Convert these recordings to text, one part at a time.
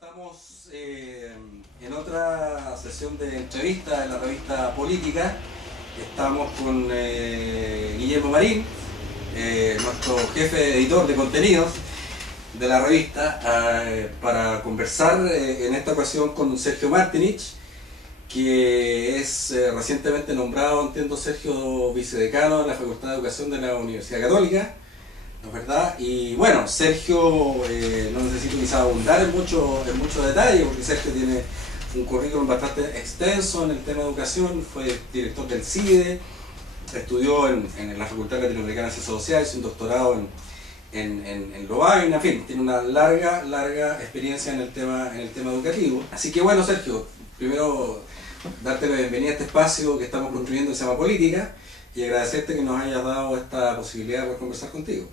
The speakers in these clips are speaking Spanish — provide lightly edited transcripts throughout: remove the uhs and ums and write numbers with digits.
Estamos en otra sesión de entrevista de la revista Política. Estamos con Guillermo Marín, nuestro jefe editor de contenidos de la revista, para conversar en esta ocasión con Sergio Martinich, que es recientemente nombrado, entiendo, Sergio, vicedecano de la Facultad de Educación de la Universidad Católica, ¿no es verdad? Y bueno, Sergio, no necesito quizá abundar en mucho detalle, porque Sergio tiene un currículum bastante extenso en el tema de educación. Fue director del CIDE, estudió en la Facultad Latinoamericana de Ciencias Sociales, hizo un doctorado en Lovaina, en fin, tiene una larga experiencia en el tema educativo. Así que bueno, Sergio, primero darte la bienvenida a este espacio que estamos construyendo que se llama Política, y agradecerte que nos hayas dado esta posibilidad de poder conversar contigo.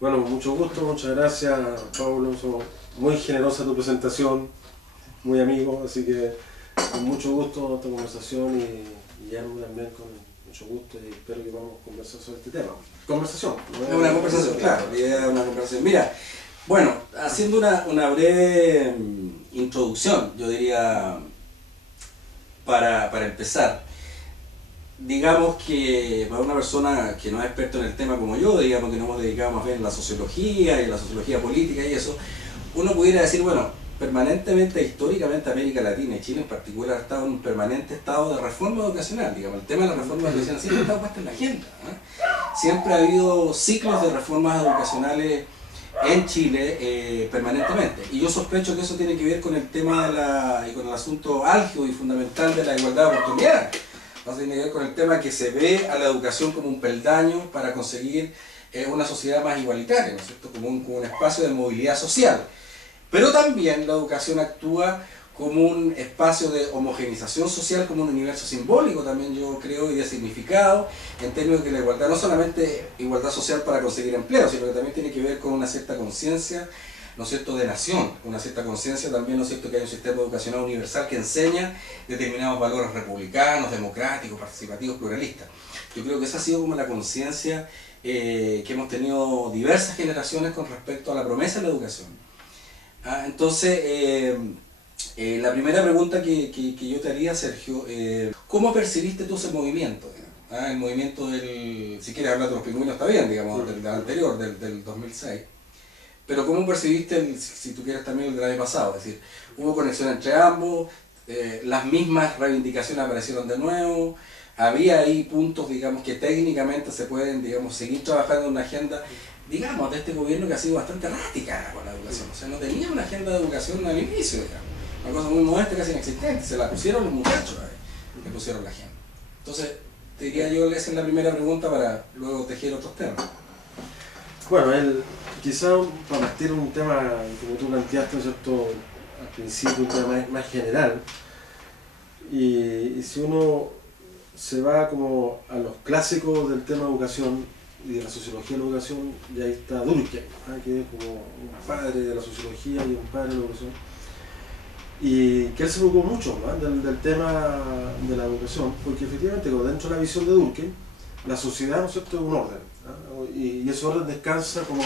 Bueno, mucho gusto, muchas gracias, Pablo. Muy generosa tu presentación, muy amigo, así que con mucho gusto esta conversación, y Guillermo también con mucho gusto, y espero que vamos a conversar sobre este tema. Conversación. Es una conversación, claro, la idea es una conversación. Mira, bueno, haciendo una breve introducción, yo diría, para empezar. Digamos que para una persona que no es experto en el tema como yo, digamos que nos hemos dedicado más bien a la sociología y la sociología política y eso, uno pudiera decir, bueno, permanentemente, históricamente América Latina y Chile en particular ha estado en un permanente estado de reforma educacional. Digamos, el tema de la reforma educacional siempre ha estado puesto en la agenda, ¿eh? Siempre ha habido ciclos de reformas educacionales en Chile permanentemente, y yo sospecho que eso tiene que ver con el tema y con el asunto álgido y fundamental de la igualdad de oportunidades. Tiene que ver con el tema que se ve a la educación como un peldaño para conseguir una sociedad más igualitaria, ¿no es cierto? Como un espacio de movilidad social. Pero también la educación actúa como un espacio de homogenización social, como un universo simbólico también, yo creo, y de significado, en términos de que la igualdad no solamente igualdad social para conseguir empleo, sino que también tiene que ver con una cierta conciencia, ¿no es cierto?, de nación, una cierta conciencia también, ¿no es cierto?, que hay un sistema educacional universal que enseña determinados valores republicanos, democráticos, participativos, pluralistas. Yo creo que esa ha sido como la conciencia que hemos tenido diversas generaciones con respecto a la promesa de la educación. Entonces, la primera pregunta que yo te haría, Sergio, ¿cómo percibiste tú ese movimiento? El movimiento del, si quieres hablar de los pingüinos está bien, digamos, del anterior, del 2006. Pero ¿cómo percibiste, si tú quieres, también el del año pasado? Es decir, ¿hubo conexión entre ambos? ¿Las mismas reivindicaciones aparecieron de nuevo? ¿Había ahí puntos, digamos, que técnicamente se pueden, digamos, seguir trabajando en una agenda, digamos, de este gobierno que ha sido bastante errática con la educación? O sea, no tenía una agenda de educación al inicio, digamos. Una cosa muy modesta, casi inexistente. Se la pusieron los muchachos, le pusieron la agenda. Entonces, te diría yo, esa es la primera pregunta para luego tejer otros temas. Bueno, quizá para partir un tema, como tú planteaste, ¿no es cierto?, al principio, un tema más general, y si uno se va como a los clásicos del tema de educación y de la sociología de la educación, y ahí está Durkheim, que es como un padre de la sociología y un padre de la educación, y que él se preocupó mucho del tema de la educación, porque efectivamente, dentro de la visión de Durkheim, la sociedad, ¿no es cierto?, es un orden, y ese orden descansa como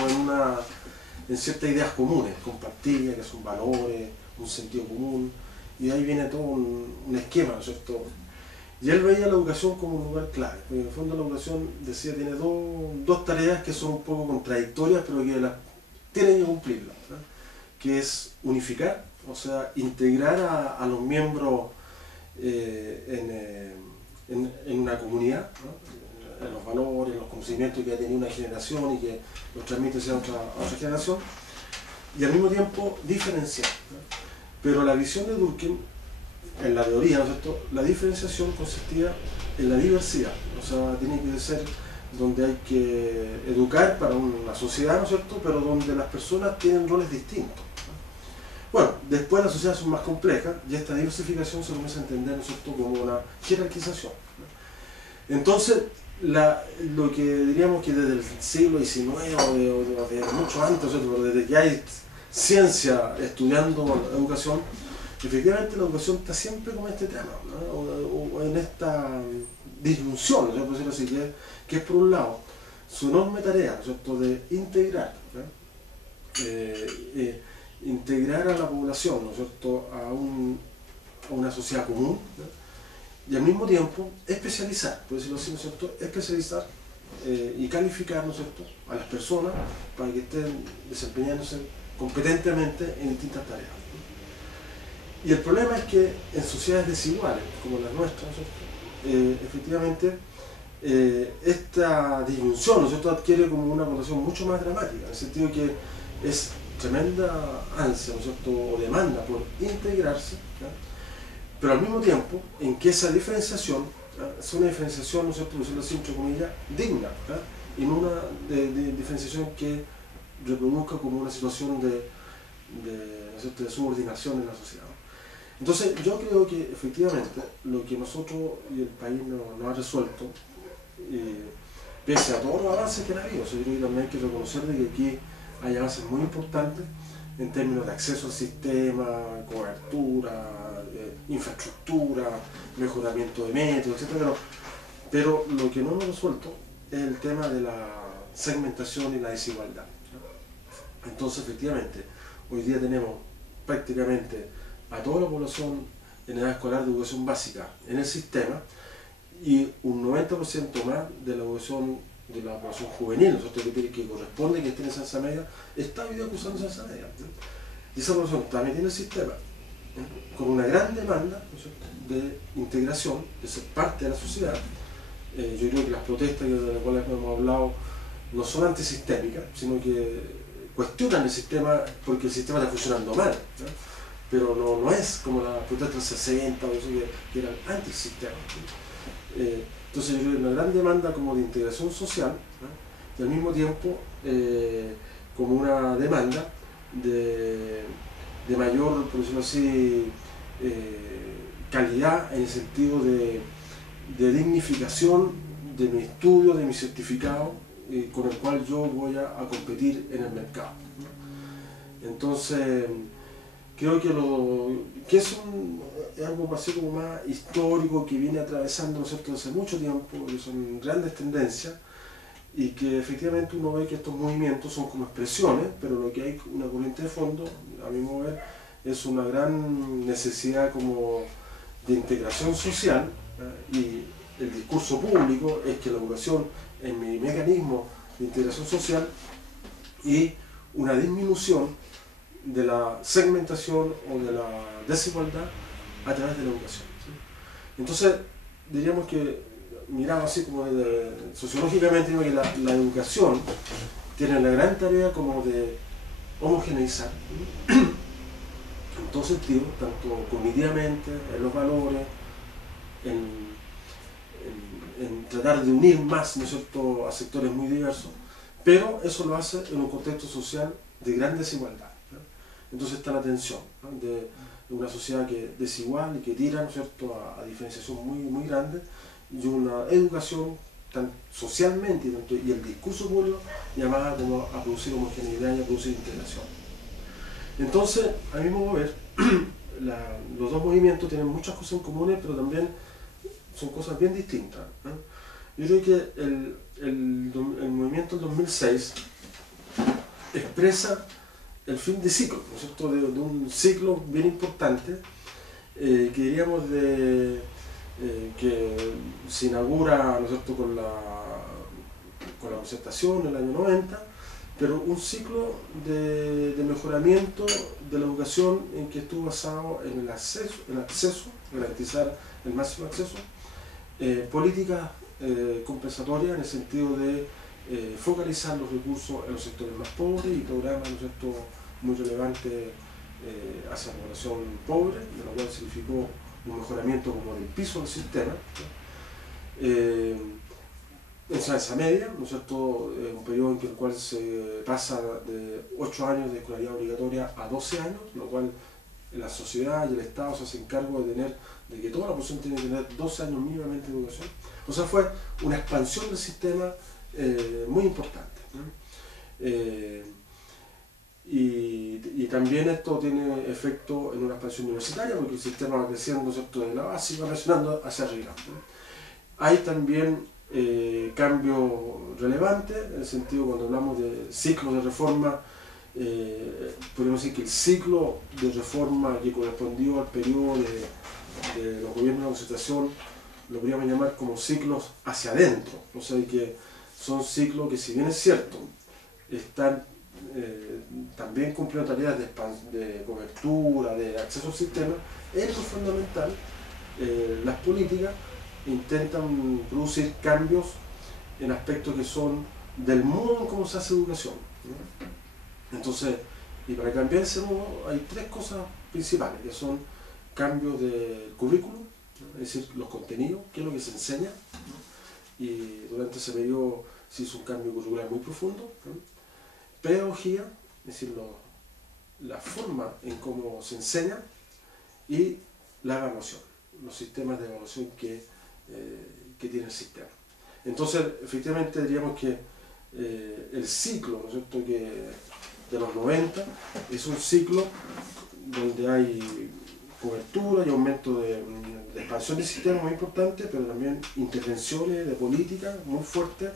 en ciertas ideas comunes, compartidas, que son valores, un sentido común, y de ahí viene todo un esquema, ¿no es cierto? Y él veía la educación como un lugar clave, porque en el fondo la educación, decía, tiene dos tareas que son un poco contradictorias, pero que las tienen que cumplirlas, que es unificar, o sea, integrar a los miembros en una comunidad, ¿no?, en los valores, en los conocimientos que ha tenido una generación y que los transmite a otra generación, y al mismo tiempo diferenciar, ¿no? Pero la visión de Durkheim, en la teoría, ¿no es cierto?, la diferenciación consistía en la diversidad, o sea, tiene que ser donde hay que educar para una sociedad, ¿no es cierto?, pero donde las personas tienen roles distintos, ¿no? Bueno, después las sociedades son más complejas y esta diversificación se comienza a entender, ¿no es cierto?, como una jerarquización, ¿no? Entonces, lo que diríamos que desde el siglo XIX o de mucho antes, ¿no?, desde que hay ciencia estudiando la educación, efectivamente la educación está siempre con este tema, ¿no?, o en esta disyunción, ¿no?, por decirlo así, que es por un lado su enorme tarea, ¿no?, de integrar, ¿no?, integrar a la población, ¿no es cierto?, a una sociedad común, ¿no? Y al mismo tiempo especializar, por decirlo así, ¿no es cierto?, especializar y calificar, ¿no es cierto?, a las personas para que estén desempeñándose competentemente en distintas tareas. Y el problema es que en sociedades desiguales, como las nuestras, ¿no es cierto?, efectivamente esta disyunción, ¿no es cierto?, adquiere como una connotación mucho más dramática, en el sentido que es tremenda ansia, ¿no es cierto?, o demanda por integrarse, ¿ya?, pero al mismo tiempo en que esa diferenciación, ¿ya?, es una diferenciación, ¿no es cierto?, por decirlo así, entre comillas, digna, ¿ya?, y no una diferenciación que reproduzca como una situación ¿no es cierto?, de subordinación en la sociedad. Entonces yo creo que efectivamente lo que nosotros y el país no ha resuelto, pese a todos los avances que han habido, yo creo que también hay que reconocer de que aquí hay avances muy importantes en términos de acceso al sistema, cobertura, infraestructura, mejoramiento de métodos, etc. Pero lo que no hemos resuelto es el tema de la segmentación y la desigualdad. Entonces, efectivamente, hoy día tenemos prácticamente a toda la población en edad escolar de educación básica en el sistema y un 90% más de la población juvenil, nosotros que corresponde que esté en enseñanza media, está hoy día cursando enseñanza media, ¿no? Y esa población está metida en el sistema, ¿no?, con una gran demanda, ¿no?, de integración, de ser parte de la sociedad. Yo creo que las protestas de las cuales hemos hablado no son antisistémicas, sino que cuestionan el sistema porque el sistema está funcionando mal, ¿no? Pero no es como las protestas del 60 o eso que eran antisistema, ¿no? Entonces yo creo que hay una gran demanda como de integración social, ¿no?, y al mismo tiempo como una demanda de mayor, por decirlo así, calidad en el sentido de dignificación de mi estudio, de mi certificado, con el cual yo voy a competir en el mercado, ¿no? Entonces creo que es algo así como más histórico que viene atravesando, ¿no es cierto?, hace mucho tiempo, que son grandes tendencias y que efectivamente uno ve que estos movimientos son como expresiones, pero lo que hay una corriente de fondo, a mi modo de ver, es una gran necesidad como de integración social, y el discurso público es que la educación es mi mecanismo de integración social y una disminución de la segmentación o de la desigualdad a través de la educación, ¿sí? Entonces diríamos que miramos así como sociológicamente, que la educación tiene la gran tarea como de homogeneizar, ¿sí?, en todo sentido, tanto cognitivamente, en los valores, en tratar de unir más, ¿no es cierto?, a sectores muy diversos, pero eso lo hace en un contexto social de gran desigualdad, ¿no? Entonces está la tensión, ¿no?, de una sociedad que desigual y que tira, ¿no es cierto?, a diferenciación muy grande, y una educación tan socialmente y el discurso público llamada como a producir homogeneidad y a producir integración. Entonces, a mi modo de ver, los dos movimientos tienen muchas cosas en comunes, pero también son cosas bien distintas, ¿no? Yo creo que el movimiento del 2006 expresa el fin de ciclo, ¿no es cierto?, de un ciclo bien importante, que diríamos que se inaugura, ¿no es cierto?, con la concertación en el año 90, pero un ciclo de mejoramiento de la educación en que estuvo basado en el acceso, garantizar el máximo acceso, políticas compensatorias en el sentido de focalizar los recursos en los sectores más pobres y programas, ¿no es cierto?, muy relevantes hacia la población pobre, de lo cual significó un mejoramiento como del piso del sistema, ¿no? Enseñanza media, ¿no es cierto?, un periodo en el cual se pasa de 8 años de escolaridad obligatoria a 12 años, lo cual la sociedad y el Estado se hacen cargo de que toda la población tiene que tener 12 años mínimamente de educación. O sea, fue una expansión del sistema muy importante, ¿no? Y también esto tiene efecto en una expansión universitaria, porque el sistema va creciendo, ¿no es cierto?, de la base y va presionando hacia arriba, ¿no? Hay también cambio relevante, en el sentido cuando hablamos de ciclos de reforma, podemos decir que el ciclo de reforma que correspondió al periodo de los gobiernos de la concertación lo podríamos llamar como ciclos hacia adentro, o sea que son ciclos que, si bien es cierto, están también cumpliendo tareas de cobertura, de acceso al sistema, en lo fundamental, las políticas intentan producir cambios en aspectos que son del modo en cómo se hace educación, ¿no? Entonces, y para cambiar ese modo hay tres cosas principales, que son cambios de currículum, ¿no? Es decir, los contenidos, qué es lo que se enseña, ¿no? Y durante ese periodo se hizo un cambio curricular muy profundo, ¿no? Pedagogía, es decir, la forma en cómo se enseña, y la evaluación, los sistemas de evaluación que tiene el sistema. Entonces, efectivamente diríamos que el ciclo, ¿no es cierto?, que de los 90 es un ciclo donde hay cobertura y aumento de expansión del sistema muy importante, pero también intervenciones de política muy fuertes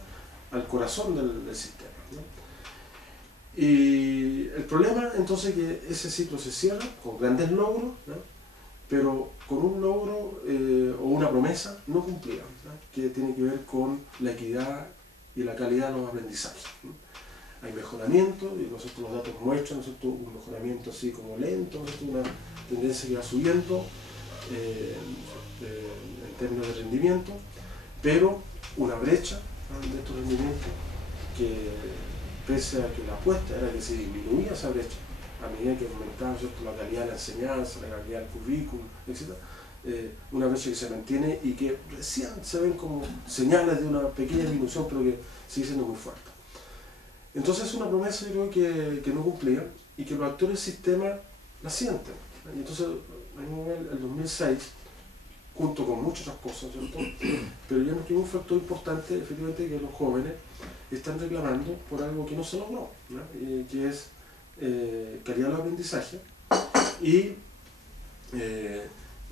al corazón del sistema, ¿no? Y el problema entonces es que ese ciclo se cierra con grandes logros, ¿no? Pero con un logro o una promesa no cumplida, ¿no? Que tiene que ver con la equidad y la calidad de los aprendizajes, ¿no? Hay mejoramiento, y nosotros los datos muestran, ¿no es cierto?, un mejoramiento así como lento, ¿no es cierto?, una tendencia que va subiendo en términos de rendimiento, pero una brecha, ¿no?, de estos rendimientos que, pese a que la apuesta era que se disminuía esa brecha a medida que aumentaba, ¿no es cierto?, la calidad de la enseñanza, la calidad del currículum, etc., una brecha que se mantiene y que recién se ven como señales de una pequeña disminución, pero que sigue siendo muy fuerte. Entonces es una promesa, yo creo, que no cumplía, y que los actores del sistema la sienten. Y entonces, en el 2006, junto con muchas otras cosas, ¿cierto?, pero digamos que un factor importante, efectivamente, que los jóvenes están reclamando por algo que no se logró, ¿no?, que es calidad de aprendizaje, y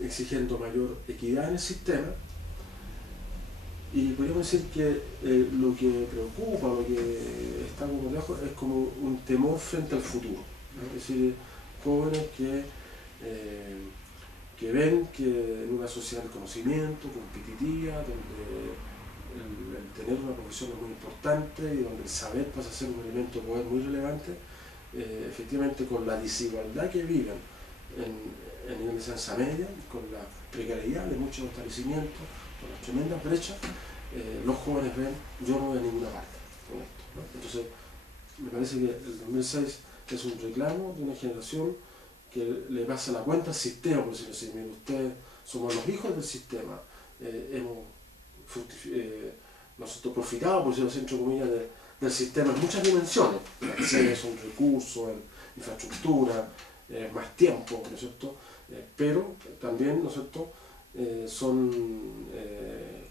exigiendo mayor equidad en el sistema. Y podríamos decir que lo que preocupa, lo que está como lejos, es como un temor frente al futuro, ¿no? Es decir, jóvenes que ven que en una sociedad del conocimiento, competitiva, donde el tener una profesión es muy importante y donde el saber pasa a ser un elemento de poder muy relevante, efectivamente con la desigualdad que viven en nivel de enseñanza media, con la precariedad de muchos establecimientos, con las tremendas brechas, los jóvenes ven, yo no voy a ninguna parte con esto, ¿no? Entonces, me parece que el 2006 es un reclamo de una generación que le pasa la cuenta al sistema, por decirlo así. Mire, ustedes somos los hijos del sistema, hemos nosotros profitado, por decirlo así, entre comillas, del sistema en muchas dimensiones, en acceso, en recursos, en infraestructura, más tiempo, ¿no es cierto? Pero también, ¿no es cierto?,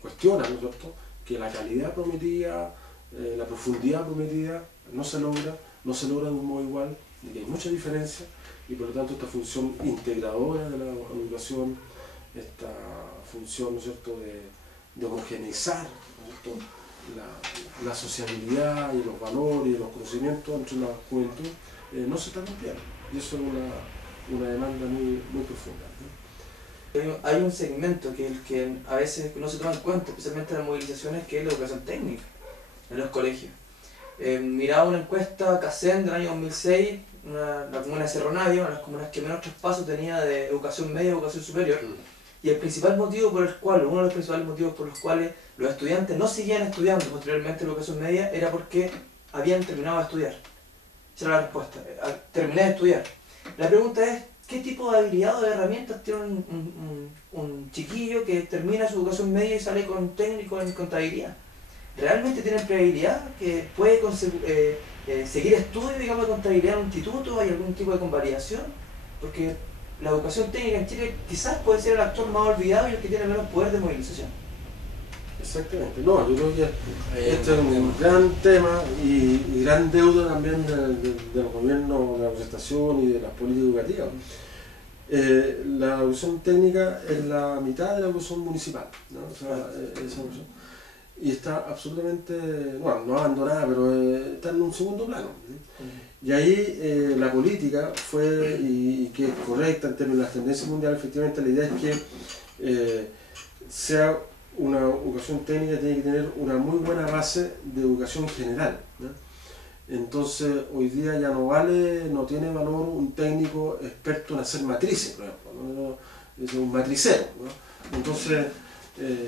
cuestionan, ¿no es cierto?, que la calidad prometida, la profundidad prometida no se logra de un modo igual, y que hay mucha diferencia, y por lo tanto esta función integradora de la educación, esta función, ¿no es cierto?, de homogeneizar, ¿no es cierto?, la sociabilidad y los valores y los conocimientos entre la juventud, no se está cumpliendo, y eso es una demanda muy, muy profunda, ¿no? Hay un segmento que a veces no se toma en cuenta, especialmente en las movilizaciones, que es la educación técnica en los colegios. Miraba una encuesta CACEN del año 2006, la comuna de Cerro Navia, una de las comunas que menos traspaso tenía de educación media y educación superior, y el principal motivo por el cual, uno de los principales motivos por los cuales los estudiantes no seguían estudiando posteriormente educación media era porque habían terminado de estudiar. Esa era la respuesta, terminé de estudiar. La pregunta es, ¿qué tipo de habilidad o de herramientas tiene un chiquillo que termina su educación media y sale con técnico en contabilidad? ¿Realmente tiene empleabilidad? ¿Que puede seguir estudios, digamos, de contabilidad en un instituto? ¿Hay algún tipo de convalidación? Porque la educación técnica en Chile quizás puede ser el actor más olvidado y el que tiene menos poder de movilización. Exactamente, no, yo creo que este es un gran tema y gran deuda también de los gobiernos, de la presentación y de las políticas educativas. La educación técnica es la mitad de la educación municipal, ¿no? O sea, esa educación. y está absolutamente, bueno, no abandonada, pero está en un segundo plano. Y ahí la política fue, y que es correcta en términos de las tendencias mundiales, efectivamente la idea es que sea una educación técnica, tiene que tener una muy buena base de educación general, ¿no? Entonces hoy día ya no vale, no tiene valor un técnico experto en hacer matrices, por ejemplo, ¿no? Es un matricero, ¿no? Entonces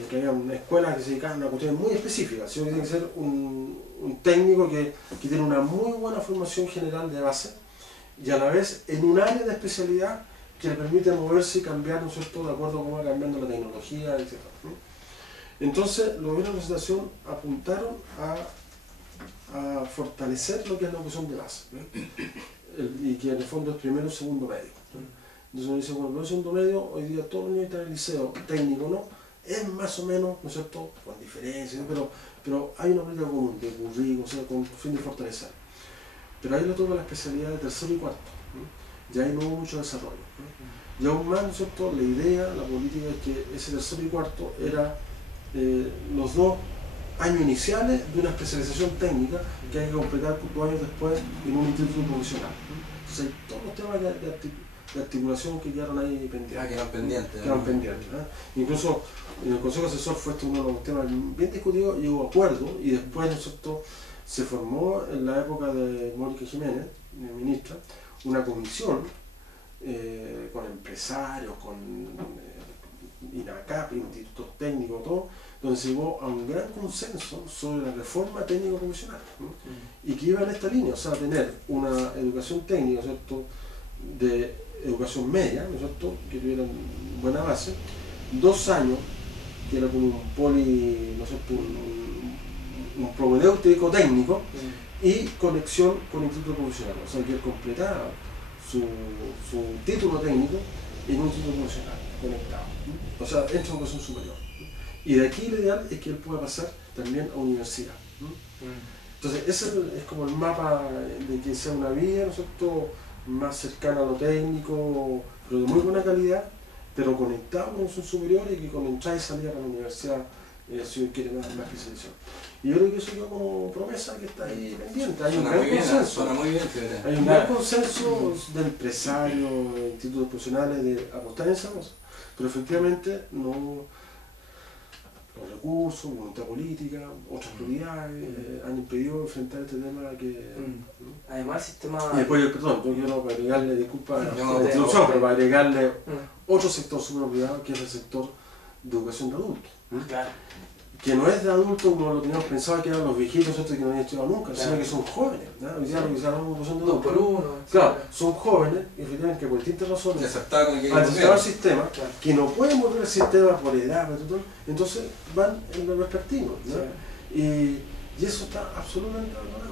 que haya una escuela que se dedica a una cuestión muy específica, sino que tiene que ser un técnico que tiene una muy buena formación general de base y a la vez en un área de especialidad que le permite moverse y cambiar, ¿no es cierto?, de acuerdo a cómo va cambiando la tecnología, etc., ¿no? Entonces los gobiernos de presentación apuntaron a fortalecer lo que es la educación de base, ¿no? Y que en el fondo es primero y segundo medio, ¿no? Entonces uno dice, bueno, primero y segundo medio, hoy día todo el nivel del liceo técnico, ¿no?, es más o menos, ¿no es cierto?, con diferencias, ¿no?, pero hay una política común de currículo, o sea, con fin de fortalecer. Pero ahí lo toca la especialidad de tercero y cuarto, ¿no? Ya ahí no hubo mucho desarrollo, ¿no? Y aún más, ¿no es cierto?, la idea, la política es que ese tercero y cuarto era los 2 años iniciales de una especialización técnica que hay que completar 2 años después en un instituto profesional, ¿no? Entonces hay todos los temas de articulación que quedaron ahí pendientes. Quedaron pendientes. Quedaron pendientes, ¿no? Incluso en el Consejo Asesor fue uno de los temas bien discutidos y hubo acuerdo, y después, ¿no es cierto?, se formó en la época de Mónica Jiménez, ministra, una comisión con empresarios, con INACAP, institutos técnicos, todo, donde se llegó a un gran consenso sobre la reforma técnico-profesional, ¿no? Y que iba en esta línea, o sea, tener una educación técnica, ¿no es cierto?, de educación media, ¿no es cierto?, que tuvieran buena base, 2 años, que era como un poli, ¿no es cierto?, un propedéutico técnico, y conexión con el instituto profesional, o sea, que él completaba su título técnico en un instituto profesional conectado, ¿no? O sea, entra en educación superior, ¿no? Y de aquí lo ideal es que él pueda pasar también a universidad, ¿no? Entonces ese es como el mapa de que sea una vía, ¿no es cierto?, más cercana a lo técnico, pero de muy buena calidad, pero conectado con educación superior, y que con entrada y salida para la universidad, si uno quiere más especialización. Y yo creo que eso quedó como promesa que está ahí pendiente. Hay un gran consenso. Suena muy bien, fíjate. Hay un gran consenso de empresarios, de institutos profesionales, de apostar en esa cosa. Pero efectivamente no, los recursos, voluntad política, otras prioridades han impedido enfrentar este tema que... ¿no? Además el sistema... Y después, perdón, yo quiero agregarle, disculpa No, la introducción, pero para agregarle otro sector superprivado, que es el sector de educación de adultos, ¿no? Claro. Que no es de adultos como lo teníamos pensado, que eran los viejitos estos que no habían estudiado nunca, Claro. sino que son jóvenes, ¿no? Hoy día lo que se llama educación de 2 adultos. por 1. Claro, son jóvenes, y efectivamente que por distintas razones Desertaron y que han desertado el sistema, Claro. que no pueden volver al sistema por edad, por todo, entonces van en lo respectivo, ¿no? Sí. Y eso está absolutamente abandonado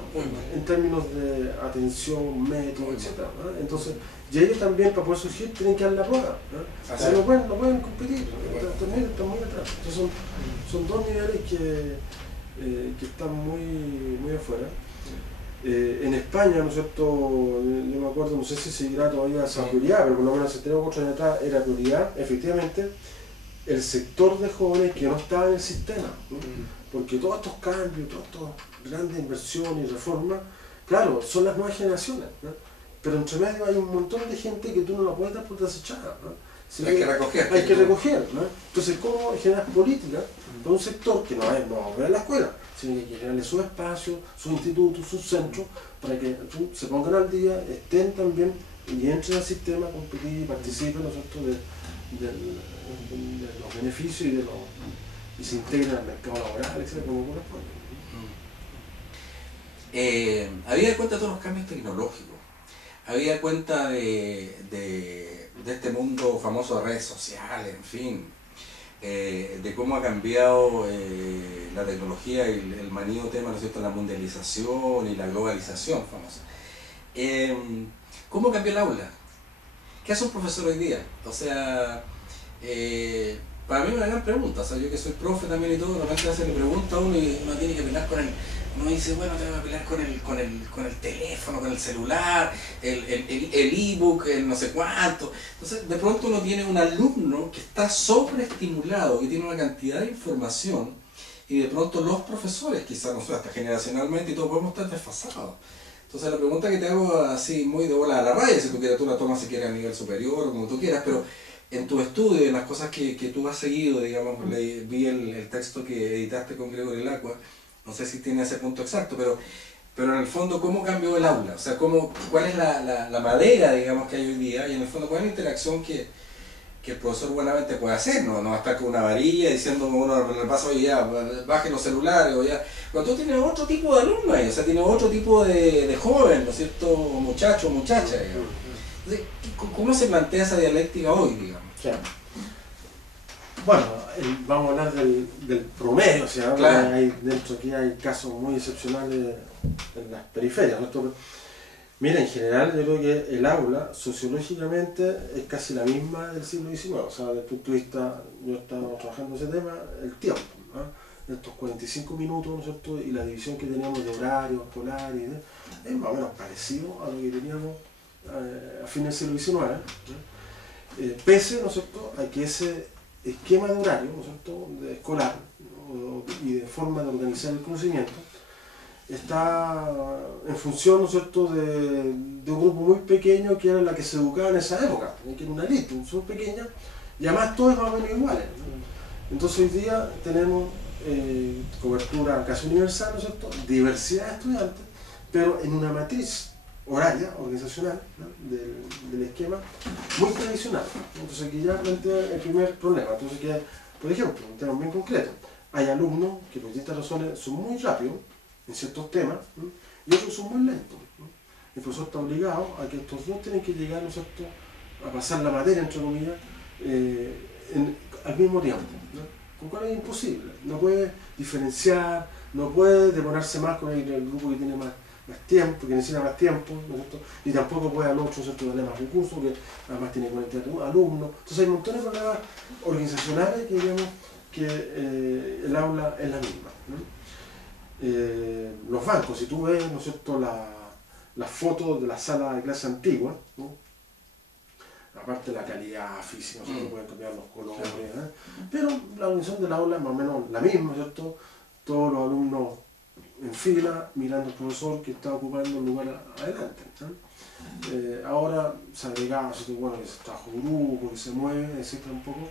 en términos de atención, método, etc., ¿no? Entonces, y ellos también, para poder surgir, tienen que dar la prueba, ¿no? Así O sea, es. no pueden competir, están muy atrás. Entonces son 2 niveles que están muy afuera. En España, ¿no es cierto?, yo me acuerdo, no sé si seguirá todavía esa prioridad, pero por lo menos hace 3 o 4 años atrás era prioridad, efectivamente, el sector de jóvenes que no estaba en el sistema, ¿no? Porque todos estos cambios, todas estas grandes inversiones y reformas, claro, son las nuevas generaciones, ¿no? Pero entre medio hay un montón de gente que tú no la puedes dar por desechada, ¿no? Hay que recoger. Hay que recoger, ¿no? Entonces, ¿cómo generas políticas para un sector que no va a la escuela, sino que hay que generarle sus espacios, sus institutos, sus centros, para que se pongan al día, estén también y entren al sistema, competir y participen, ¿no es cierto?, de los beneficios y se integren al mercado laboral, etc., como corresponde. Había cuenta de todos los cambios tecnológicos, había cuenta de este mundo famoso de redes sociales, en fin, de cómo ha cambiado la tecnología y el manido tema, ¿no es cierto?, la mundialización y la globalización famosa. ¿Cómo cambió el aula? ¿Qué hace un profesor hoy día? O sea, para mí es una gran pregunta. O sea, yo que soy profe también y todo, de repente se le pregunta a uno y uno tiene que pelear con él. Uno dice, bueno, tengo que pelear con el teléfono, con el celular, el ebook, el no sé cuánto. Entonces, de pronto uno tiene un alumno que está sobreestimulado, que tiene una cantidad de información y de pronto los profesores, quizás no sé, hasta generacionalmente y todo, podemos estar desfasados. Entonces la pregunta que te hago así muy de bola a la raya, si tú quieres tú la tomas si quieres a nivel superior o como tú quieras, pero en tu estudio, en las cosas que tú has seguido, digamos, vi el texto que editaste con Gregory Lacqua, no sé si tiene ese punto exacto, pero en el fondo, ¿cómo cambió el aula? O sea, ¿cuál es la madera, digamos, que hay hoy día? Y en el fondo, ¿cuál es la interacción que el profesor buenamente puede hacer? No va a estar con una varilla diciendo, uno le pasa, oye, ya, baje los celulares, o ya. Cuando tú tienes otro tipo de alumno ahí, o sea, tienes otro tipo de joven, ¿no es cierto? Muchacho o muchacha, digamos. Entonces, ¿cómo se plantea esa dialéctica hoy, digamos? Claro. Bueno, vamos a hablar del promedio, o sea, claro. Dentro aquí hay casos muy excepcionales en las periferias, ¿no? Mira, en general yo creo que el aula sociológicamente es casi la misma del siglo XIX, o sea, desde el punto de vista, yo he estado trabajando ese tema, el tiempo, ¿no? Estos 45 minutos, ¿no es cierto? Y la división que teníamos de horario escolar es más o menos parecido a lo que teníamos a fines del siglo XIX, ¿no? Pese, ¿no es cierto?, a que ese esquema de horario, ¿no es cierto?, de escolar, ¿no?, y de forma de organizar el conocimiento, está en función, ¿no es cierto?, de un grupo muy pequeño que era la que se educaba en esa época, que era una élite, son pequeña, y además todos más o menos iguales, ¿no? Entonces hoy día tenemos cobertura casi universal, ¿no es cierto?, diversidad de estudiantes, pero en una matriz horaria, organizacional, ¿no?, del esquema, muy tradicional. Entonces aquí ya plantea el primer problema. Entonces que, por ejemplo, un tema bien concreto, hay alumnos que por distintas razones son muy rápidos en ciertos temas, ¿no?, y otros son muy lentos, ¿no? El profesor está obligado a que estos dos tienen que llegar, ¿no es cierto?, a pasar la materia, entre comillas, al mismo tiempo, ¿no? Con cual es imposible, no puede diferenciar, no puede demorarse más con el grupo que tiene más tiempo, que necesita más tiempo, ¿no es cierto?, ni tampoco puede al otro, ¿cierto?, darle más recursos, que además tiene 40 alumnos. Entonces hay montones de problemas organizacionales que digamos que el aula es la misma, ¿no? Los bancos, si tú ves, ¿no es cierto?, las fotos de la sala de clase antigua, ¿no?, aparte de la calidad física, ¿no?, pueden cambiar los colores, ¿eh? Pero la organización del aula es más o menos la misma, ¿cierto?, todos los alumnos en fila, mirando al profesor que está ocupando el lugar adelante, ¿no? Ahora se ha agregado, bueno, que se trabaja un grupo, que se mueve, etc. un poco,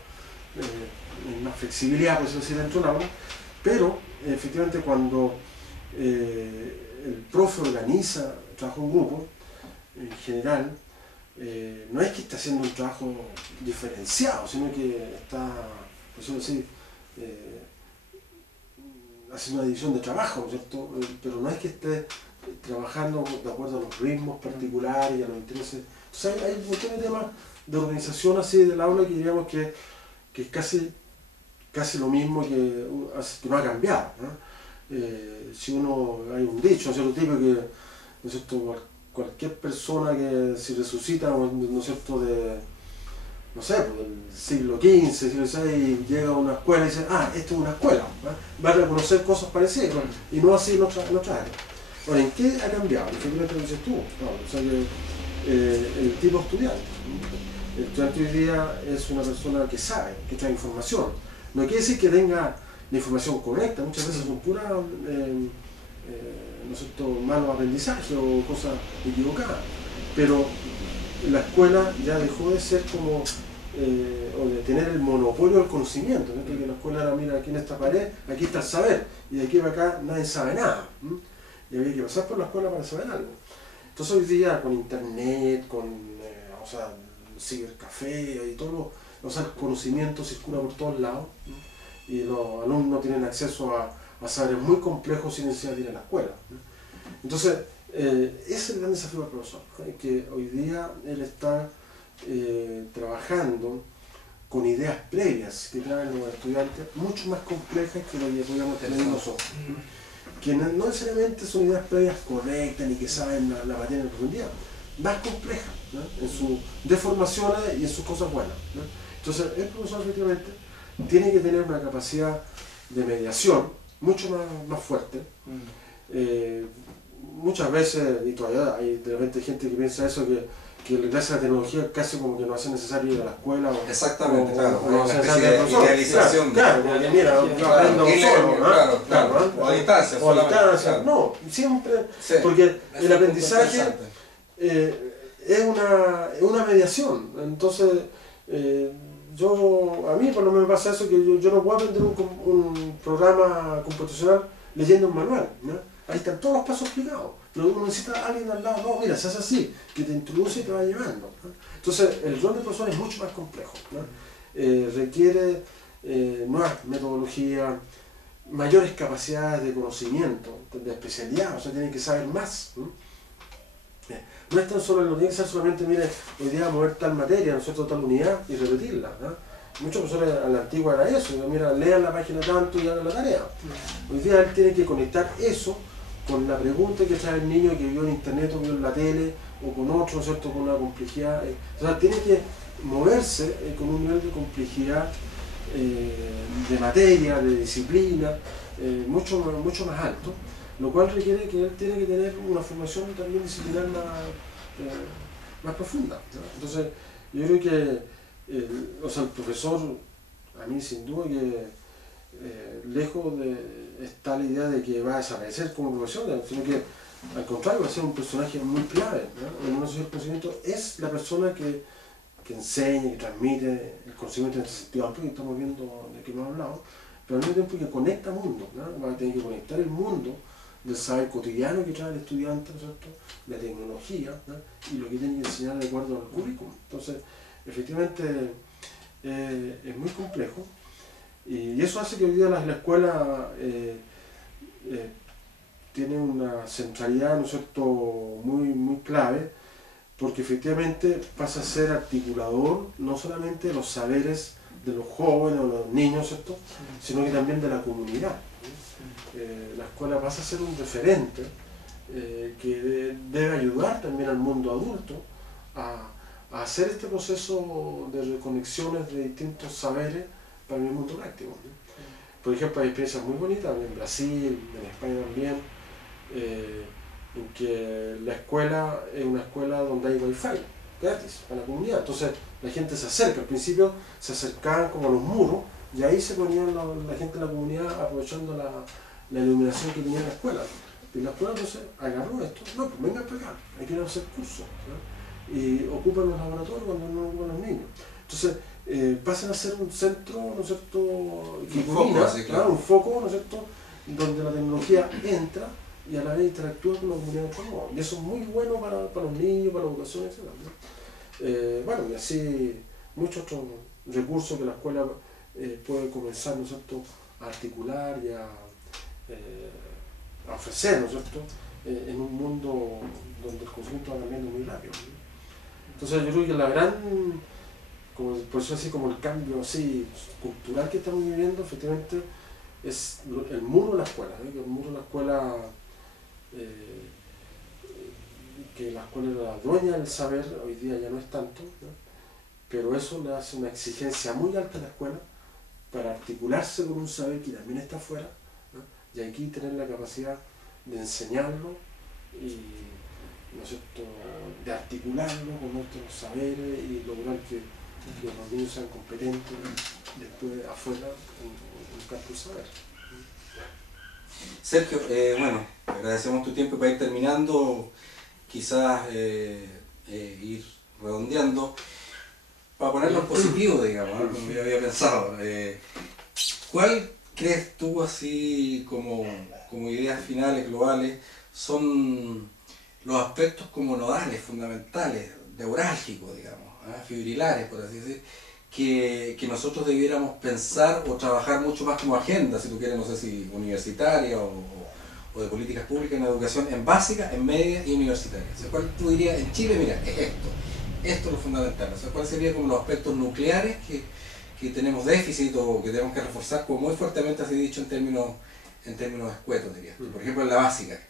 más flexibilidad, por eso decir, dentro del aula, pero efectivamente cuando el profe organiza, trabaja un grupo, en general, no es que esté haciendo un trabajo diferenciado, sino que está, por eso decir, haciendo una división de trabajo, ¿no es cierto? Pero no es que esté trabajando de acuerdo a los ritmos particulares y a los intereses. Entonces hay muchos temas de organización así del aula que diríamos que es casi lo mismo que no ha cambiado, ¿no? Si uno, hay un dicho, ¿no es cierto?, que, ¿no es cierto?, cualquier persona que se resucita, ¿no es cierto?, no sé, del siglo XV, siglo XVI, y llega a una escuela y dice, esto es una escuela, ¿no?, va a reconocer cosas parecidas, ¿no?, y no así en otra área. Ahora, ¿en qué ha cambiado? Efectivamente lo dices tú, ¿no? O sea que el tipo de estudiante. El estudiante hoy día es una persona que sabe, que trae información. No quiere decir que tenga la información correcta, muchas veces son puras, ¿no es cierto?, malos aprendizajes o cosas equivocadas. Pero la escuela ya dejó de ser como, o de tener el monopolio del conocimiento, ¿no? Que la escuela era, mira, aquí en esta pared, aquí está el saber, y de aquí para acá nadie sabe nada. Y había que pasar por la escuela para saber algo. Entonces hoy día con internet, con o sea, cibercafé y todo, o sea, el conocimiento circula por todos lados, ¿no?, y los alumnos tienen acceso a saberes muy complejos sin necesidad de ir a la escuela, ¿no? Entonces, ese es el gran desafío del profesor, ¿no?, que hoy día él está trabajando con ideas previas que traen los estudiantes, mucho más complejas que lo que podríamos tener nosotros, que no necesariamente son ideas previas correctas ni que saben la materia en profundidad, más complejas, ¿no?, en sus deformaciones y en sus cosas buenas, ¿no? Entonces el profesor efectivamente tiene que tener una capacidad de mediación mucho más fuerte, muchas veces, y todavía hay de repente gente que piensa eso, que gracias a la tecnología casi como que no hace necesario ir a la escuela. Exactamente, claro. No Una hace especie necesario de profesor. idealización. Claro, porque mira, yo Claro, aprendo solo, claro, claro. ¿no? O a distancia, O a solamente, distancia. claro. No, siempre, Sí, porque ese es el un aprendizaje punto interesante. es una mediación. Entonces, a mí por lo menos me pasa eso, que yo no puedo aprender un programa computacional leyendo un manual, ¿no? Ahí están todos los pasos explicados, pero uno necesita a alguien al lado, no, mira, se hace así, que te introduce y te va llevando, ¿no? Entonces, el rol del profesor es mucho más complejo, ¿no? Requiere nuevas metodologías, mayores capacidades de conocimiento, de especialidad, o sea, tienen que saber más, ¿no? No es tan solo, no tiene que ser solamente, mire, hoy día mover tal materia, ¿no es cierto?, tal unidad y repetirla, ¿no? Muchos profesores a la antigua era eso, mira, lean la página tanto y hagan la tarea. Hoy día él tiene que conectar eso con la pregunta que trae el niño que vio en internet o vio en la tele o con otro, ¿no es cierto?, con una complejidad. O sea, tiene que moverse con un nivel de complejidad de materia, de disciplina, mucho más alto, lo cual requiere que él tiene que tener una formación también disciplinar más profunda, ¿no? Entonces, yo creo que o sea, el profesor, a mí sin duda que lejos de está la idea de que va a desaparecer como profesión, sino que al contrario va a ser un personaje muy clave, ¿no? En una sociedad del conocimiento es la persona que enseña, que transmite el conocimiento en este sentido amplio que estamos viendo de que hemos hablado, pero al mismo tiempo que conecta mundos, ¿no? Va a tener que conectar el mundo del saber cotidiano que trae el estudiante, ¿no es cierto?, la tecnología, ¿no?, y lo que tiene que enseñar de acuerdo al currículum. Entonces, efectivamente, es muy complejo y eso hace que hoy día la escuela tiene una centralidad, ¿no es cierto?, muy clave, porque efectivamente pasa a ser articulador no solamente de los saberes de los jóvenes o los niños, ¿cierto?, sino que también de la comunidad. La escuela pasa a ser un referente que debe ayudar también al mundo adulto a hacer este proceso de reconexiones de distintos saberes para el mundo práctico, ¿no? Por ejemplo, hay experiencias muy bonitas en Brasil, en España también, en que la escuela es una escuela donde hay wifi gratis para la comunidad. Entonces la gente se acerca, al principio se acercaban como a los muros y ahí se ponían la gente de la comunidad aprovechando la iluminación que tenía la escuela. Y la escuela entonces agarró esto, no, pues vengan para acá, hay que ir a hacer cursos, ¿no?, y ocupan los laboratorios cuando no ocupan los niños. Entonces pasan a ser un centro, ¿no es cierto?, que culmina, claro, un foco, ¿no es cierto?, donde la tecnología entra y a la vez interactúa con la comunidad autónoma. Y eso es muy bueno para los niños, para la educación, etc., ¿no? Bueno, y así muchos otros recursos que la escuela puede comenzar, ¿no es cierto?, a articular y a ofrecer, ¿no es cierto?, en un mundo donde el conocimiento va cambiando muy rápido, ¿no? Entonces yo creo que la gran, por eso así como el cambio así cultural que estamos viviendo, efectivamente, es el muro de la escuela, ¿no? Que el muro de la escuela, que la escuela era la dueña del saber, hoy día ya no es tanto, ¿no?, pero eso le hace una exigencia muy alta a la escuela para articularse con un saber que también está afuera, ¿no?, y aquí tener la capacidad de enseñarlo y, ¿no es cierto?, de articularlo con otros saberes y lograr que los niños sean competentes después afuera en el campo del saber. Sergio, bueno, agradecemos tu tiempo para ir terminando, quizás ir redondeando, para ponerlo en positivo, digamos, ¿no?, como yo había pensado. ¿Cuál crees tú, así como ideas finales, globales, son los aspectos como nodales, fundamentales, neurálgicos, digamos, fibrilares, por así decir, que nosotros debiéramos pensar o trabajar mucho más como agenda, si tú quieres, no sé si universitaria o de políticas públicas en educación, en básica, en media y universitaria? O sea, ¿cuál tú dirías, en Chile, mira, es esto es lo fundamental? O sea, ¿cuáles serían como los aspectos nucleares que tenemos déficit o que tenemos que reforzar, como muy fuertemente así dicho en términos escuetos, dirías? Por ejemplo, en la básica.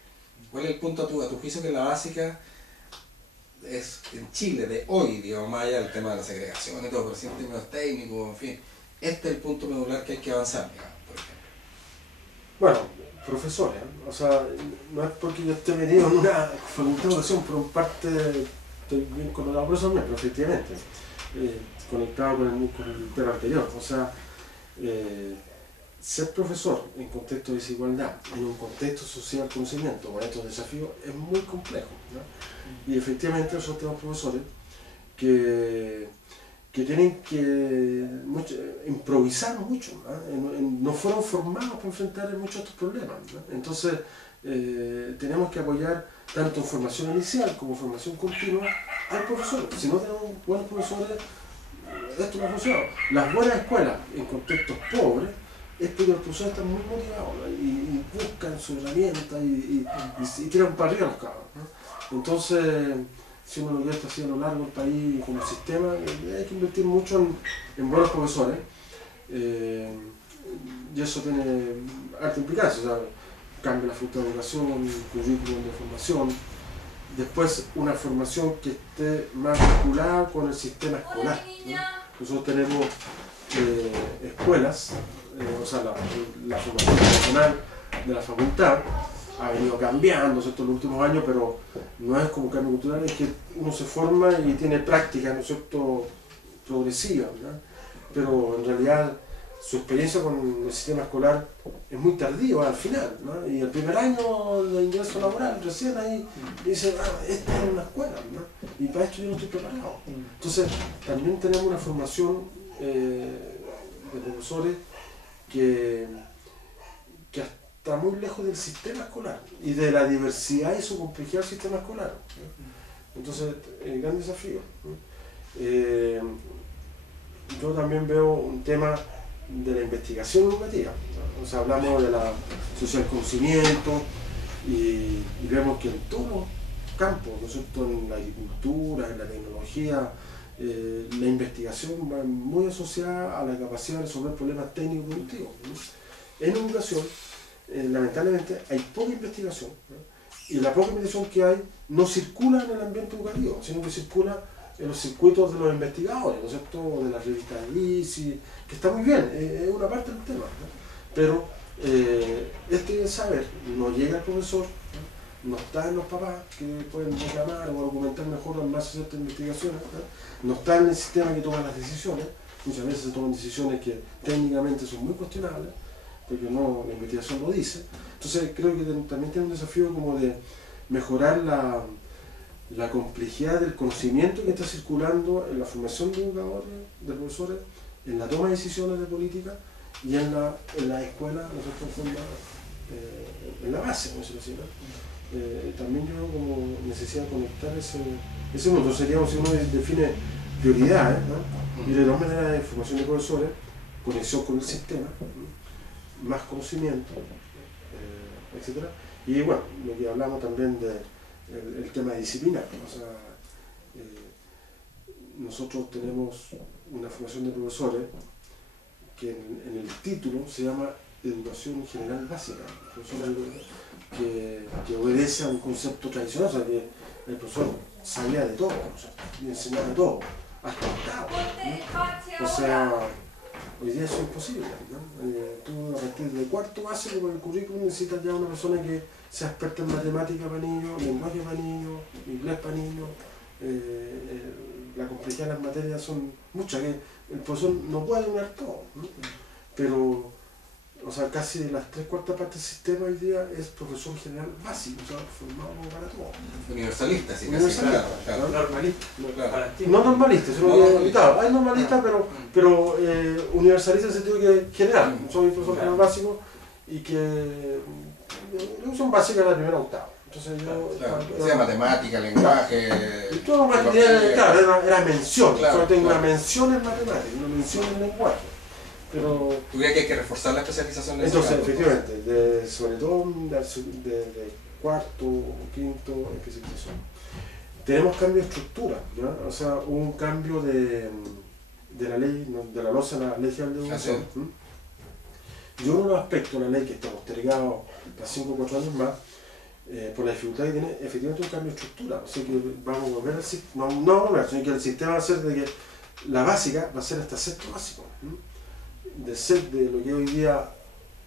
¿Cuál es el punto a tu juicio que en la básica es en Chile de hoy, digamos, más allá del tema de la segregación y todo, pero sí en términos técnicos, en fin? Este es el punto medular que hay que avanzar, digamos, por ejemplo. Bueno, profesores, ¿eh? O sea, no es porque yo esté metido en una facultad de educación, pero en parte estoy bien conectado por eso, pero efectivamente, conectado con el tema anterior. O sea, ser profesor en contexto de desigualdad, en un contexto social de conocimiento, con estos desafíos, es muy complejo, ¿no? Y efectivamente nosotros tenemos profesores que tienen que improvisar mucho, ¿no? No fueron formados para enfrentar muchos de estos problemas, ¿no? Entonces tenemos que apoyar tanto en formación inicial como en formación continua al profesor. Si no tenemos buenos profesores, esto no funciona. Las buenas escuelas en contextos pobres es porque los profesores están muy motivados, ¿no? y buscan su herramienta y tiran para arriba los cabros, ¿no? Entonces, si uno lo quiere así a lo largo del país como sistema, hay que invertir mucho en buenos profesores, y eso tiene alta implicancia. O sea, cambia la fruta de educación, currículum de formación, después una formación que esté más vinculada con el sistema escolar, ¿no? Nosotros tenemos escuelas, o sea, la formación profesional de la facultad ha venido cambiando, ¿cierto?, en los últimos años, pero no es como un cambio cultural, es que uno se forma y tiene prácticas, ¿no es cierto?, progresivas, ¿no? Pero en realidad su experiencia con el sistema escolar es muy tardío al final, ¿no? Y el primer año de ingreso laboral, recién ahí dicen, esta es una escuela, ¿no? Y para esto yo no estoy preparado. Entonces también tenemos una formación de profesores que está muy lejos del sistema escolar y de la diversidad y su complejidad del sistema escolar, ¿no? Entonces, gran desafío, ¿no? Yo también veo un tema de la investigación educativa, ¿no? O sea, hablamos de la social conocimiento y vemos que en todos los campos, ¿no es cierto?, en la agricultura, en la tecnología, la investigación va muy asociada a la capacidad de resolver problemas técnicos productivos, ¿no? En educación, lamentablemente, hay poca investigación, ¿no? Y la poca investigación que hay no circula en el ambiente educativo, sino que circula en los circuitos de los investigadores, ¿no es cierto?, de las revistas de ICI, que está muy bien, es una parte del tema, ¿no? Pero este saber no llega al profesor, ¿no? No está en los papás que pueden reclamar o argumentar mejor en base a ciertas investigaciones, ¿no? No está en el sistema que toma las decisiones. Muchas veces se toman decisiones que técnicamente son muy cuestionables, porque no, la investigación lo dice. Entonces creo que también tiene un desafío como de mejorar la complejidad del conocimiento que está circulando en la formación de educadores, de profesores, en la toma de decisiones de política y en la escuela, en la base, ¿no? También yo como necesidad de conectar ese mundo. Sería, si uno define prioridades, ¿no? Y de todas maneras de formación de profesores, conexión con el sistema, ¿no? Más conocimiento, etc. Y bueno, lo que hablamos también del tema disciplinar, ¿no? O sea, nosotros tenemos una formación de profesores que en el título se llama Educación General Básica, que obedece a un concepto tradicional, o sea, que el profesor sabía de todo, o sea, y enseñaba de todo, hasta octavo, ¿no? O sea, hoy día eso es imposible, ¿no? Tú a partir de cuarto básico con el currículum necesitas ya una persona que sea experta en matemática para niños, lenguaje para niños, inglés para niños. La complejidad de las materias son muchas, que el profesor no puede dominar todo, ¿no? Pero, o sea, casi de las 3/4 partes del sistema hoy día es profesor general básico, o sea, formado para todo. Universalista, sí, Universalista, claro. Normalista. Claro. No normalista, sino que, claro, hay normalista, pero universalista en el sentido que general. Soy profesor general básico y que son básicas de la primera a octava. Entonces yo... Sea matemática, lenguaje... Y todo claro, era mención. Claro, solo tengo claro. una mención en matemática, una mención en lenguaje. Pero... ¿Tú crees que hay que reforzar la especialización en ese Entonces, campo? efectivamente, sobre todo de cuarto o quinto especialización. Tenemos cambio de estructura, ¿no? O sea, hubo un cambio de la ley, de la LOSA a la Ley General de Educación. Y uno de los aspectos de la ley que está postergado para 5 o 4 años más, por la dificultad que tiene, efectivamente un cambio de estructura. O sea que vamos a volver al sistema, no volver, sino que el sistema va a ser de que la básica va a ser hasta sexto básico. De lo que hoy día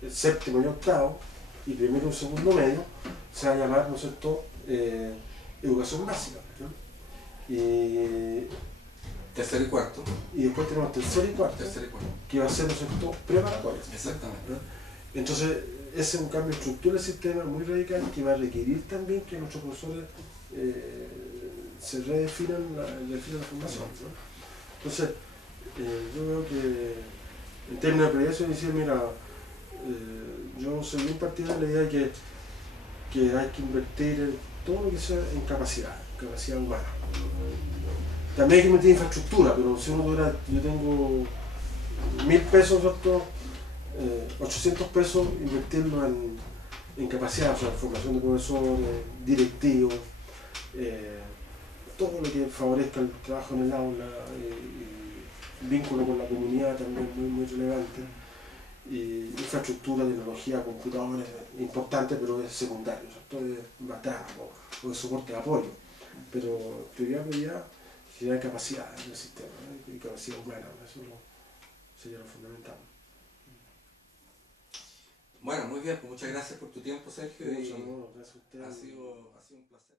el séptimo y octavo, y primero y segundo medio, se va a llamar, ¿no es cierto?, educación básica, ¿no? Tercero y cuarto. Y después tenemos tercero y cuarto, que va a ser, ¿no es cierto?, preparatoria. Exactamente. ¿no? Entonces, ese es un cambio estructural del sistema muy radical que va a requerir también que nuestros profesores se redefinan la formación, ¿no? Entonces, yo veo que en términos de proyección, decir, mira, yo soy bien partidario de la idea de que hay que invertir en todo lo que sea en capacidad humana. También hay que invertir en infraestructura, pero si uno tuviera, yo tengo 1000 pesos, ¿cierto? 800 pesos invertirlo en capacidad, o sea, formación de profesores, directivos, todo lo que favorezca el trabajo en el aula, vínculo con la comunidad también muy relevante, y infraestructura, tecnología, computadores, importante, pero es secundario, ¿cierto? Es batalla o de soporte de apoyo, pero prioridad generar capacidad en el sistema, ¿no? Y capacidad humana, eso sería lo fundamental. Bueno, muy bien, pues muchas gracias por tu tiempo, Sergio. Gracias a ustedes. Ha sido un placer.